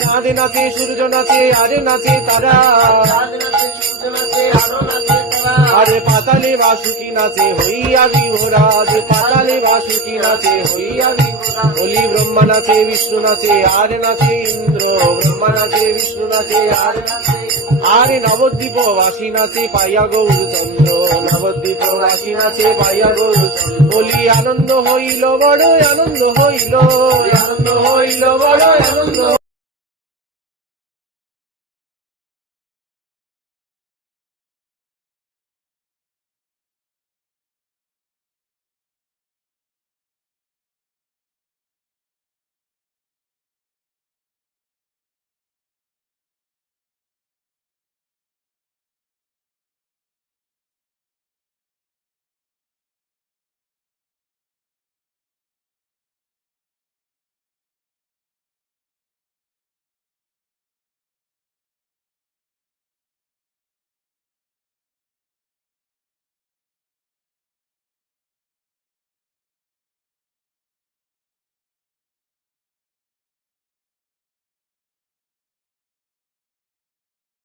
চাঁদ নাচে সূর্য নাচে আরে নাচে তারা, আরে পাতালে বাসুকি নাচে হইয়া বিভোরা, যে পাতালে বাসুকি নাচে হইয়া বিভোরা। বলি ব্রহ্মা নাচে বিষ্ণু নাচে আর নাচে ইন্দ্র, ব্রহ্মা নাচে বিষ্ণু নাচে আর নাচে, আরে নবদ্বীপ বাসী নাচে পাইয়া গৌরচন্দ্র, নবদ্বীপ বাসী নাচে পাইয়া গৌরচন্দ্র। বলি আনন্দ হইল বড় আনন্দ হইল, আনন্দ হইল বড় আনন্দ।